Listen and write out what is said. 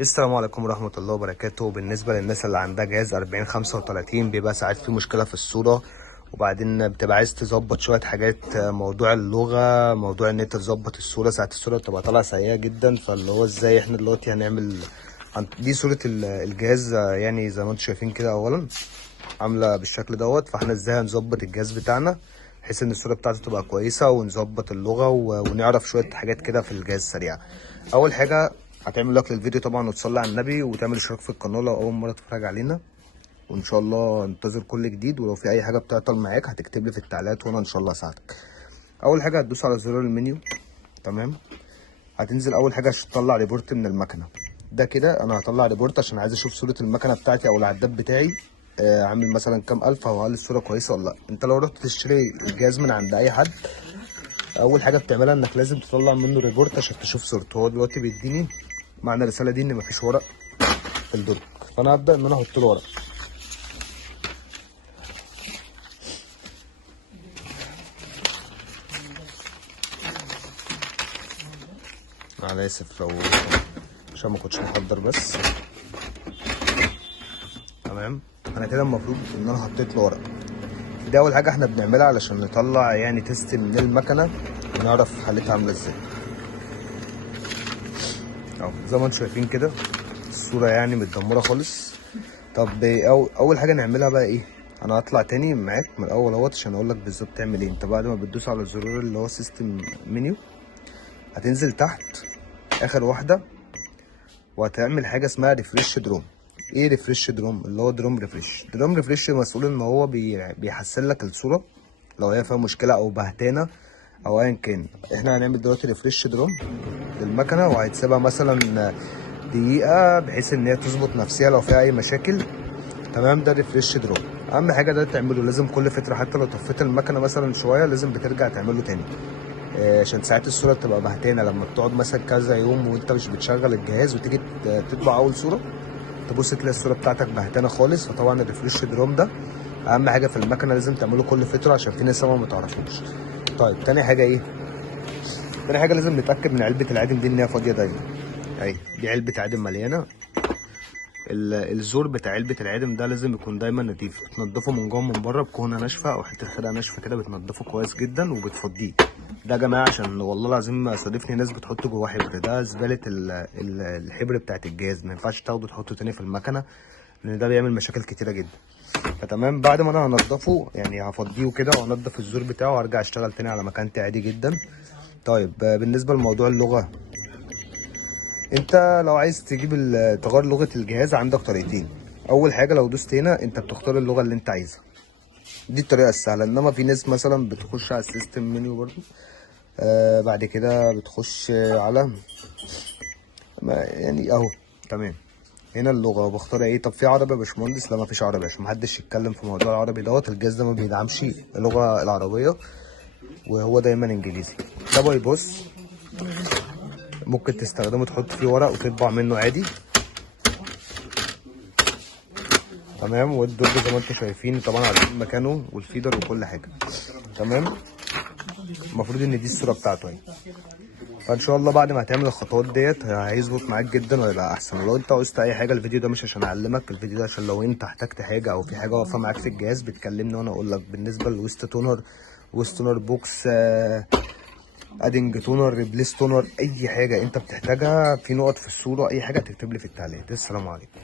السلام عليكم ورحمة الله وبركاته. بالنسبة للناس اللي عندها جهاز 4035 بيبقى ساعات فيه مشكلة في الصورة، وبعدين بتبقى عايز تظبط شوية حاجات، موضوع اللغة، موضوع ان انت تظبط الصورة. ساعات الصورة بتبقى طالعة سيئة جدا، فاللي هو ازاي احنا دلوقتي هنعمل دي صورة الجهاز، يعني زي ما انتم شايفين كده اولا عاملة بالشكل دوت. فاحنا ازاي هنظبط الجهاز بتاعنا بحيث ان الصورة بتاعته تبقى كويسة ونظبط اللغة ونعرف شوية حاجات كده في الجهاز سريعة. اول حاجة هتعمل لايك للفيديو طبعا وتصلي على النبي وتعمل اشتراك في القناه لو اول مره تتفرج علينا، وان شاء الله انتظر كل جديد. ولو في اي حاجه بتعطل معاك هتكتب لي في التعليقات وانا ان شاء الله اساعدك. اول حاجه هتدوس على زرار المنيو. تمام. هتنزل اول حاجه عشان تطلع ريبورت من المكنه. ده كده انا هطلع ريبورت عشان عايز اشوف صوره المكنه بتاعتي او العداد بتاعي عامل مثلا كام الف، او هل الصوره كويسه ولا لا. انت لو رحت تشتري الجهاز من عند اي حد، اول حاجه بتعملها انك لازم تطلع منه ريبورت عشان تشوف صورته. هو دلوقتي بيديني معنى الرساله دي ان مفيش ورق في الدرج، فانا هبدا ان انا احط له ورق. انا اسف لو عشان ما كنتش محضر بس. تمام. انا كده المفروض ان انا حطيت له ورق. دي اول حاجه احنا بنعملها علشان نطلع يعني تيست من المكنه ونعرف حالتها عامله ازاي. اهو زي ما انتم شايفين كده الصوره يعني متدمره خالص. طب اول حاجه نعملها بقى ايه؟ انا هطلع تاني معاك من الاول اهوت عشان اقول لك بالظبط تعمل ايه. انت بعد ما بتدوس على الزرار اللي هو سيستم منيو هتنزل تحت اخر واحده وهتعمل حاجه اسمها ريفريش دروم. ايه ريفريش دروم؟ اللي هو دروم ريفريش. دروم ريفريش مسؤول ان هو بيحسن لك الصوره لو هي فيها مشكله او بهتانه او ايا كان. احنا هنعمل دلوقتي ريفريش دروم للمكنه وهيتسيبها مثلا دقيقه بحيث ان هي تظبط نفسها لو فيها اي مشاكل. تمام. ده ريفريش دروم. اهم حاجه ده تعمله لازم كل فتره، حتى لو طفيت المكنه مثلا شويه لازم بترجع تعمله تاني، عشان ساعات الصوره بتبقى بهتانه لما بتقعد مثلا كذا يوم وانت مش بتشغل الجهاز وتيجي تطبع اول صوره تبص تلاقي الصوره بتاعتك بهتانه خالص. فطبعا الريفريش دروم ده اهم حاجه في المكنه لازم تعمله كل فتره عشان في ناس ما تعرفوش. طيب تاني حاجه ايه؟ تاني حاجه لازم نتاكد من علبه العادم دي ان هي فاضيه دايما. اهي دي علبه عادم مليانه. الزور بتاع علبه العادم ده لازم يكون دايما نضيف، بتنضفه من جوه من بره بكونه ناشفه او حته خدها ناشفه كده، بتنضفه كويس جدا وبتفضيه. ده يا جماعه عشان والله العظيم صادفني ناس بتحط جواه حبر، ده زباله الحبر بتاعت الجهاز، ما ينفعش تاخده تحطه تاني في المكنه لان ده بيعمل مشاكل كتيره جدا. فتمام. بعد ما انا هنضفه يعني هفضيه كده وهنضف الزور بتاعه وارجع اشتغل تاني على مكانتي عادي جدا. طيب بالنسبه لموضوع اللغه، انت لو عايز تجيب تغير لغه الجهاز عندك طريقتين. اول حاجه لو دوست هنا انت بتختار اللغه اللي انت عايزها، دي الطريقه السهله. انما في ناس مثلا بتخش على السيستم منيو برضو، بعد كده بتخش على يعني اهو. تمام. هنا اللغه بختار ايه. طب في عربي يا باشمهندس؟ لا مفيش عربي عشان محدش يتكلم في موضوع العربي دوت. الجهاز ده ما بيدعمش اللغه العربيه وهو دايما انجليزي. ده باي بص ممكن تستخدمه تحط فيه ورق وتطبع منه عادي. تمام. والدرج زي ما انتم شايفين طبعا عارفين مكانه والفيدر وكل حاجه. تمام. المفروض ان دي الصوره بتاعته اهي. فان شاء الله بعد ما هتعمل الخطوات ديت هيظبط معاك جدا وهيبقى احسن. ولو انت عوزت اي حاجه، الفيديو ده مش عشان اعلمك، الفيديو ده عشان لو انت احتجت حاجه او في حاجه واقفه معاك في الجهاز بتكلمني وانا اقول لك. بالنسبه للويست تونر، ويست تونر بوكس، ادنج تونر، ريبليس تونر، اي حاجه انت بتحتاجها في نقط في الصوره، اي حاجه تكتب لي في التعليقات. السلام عليكم.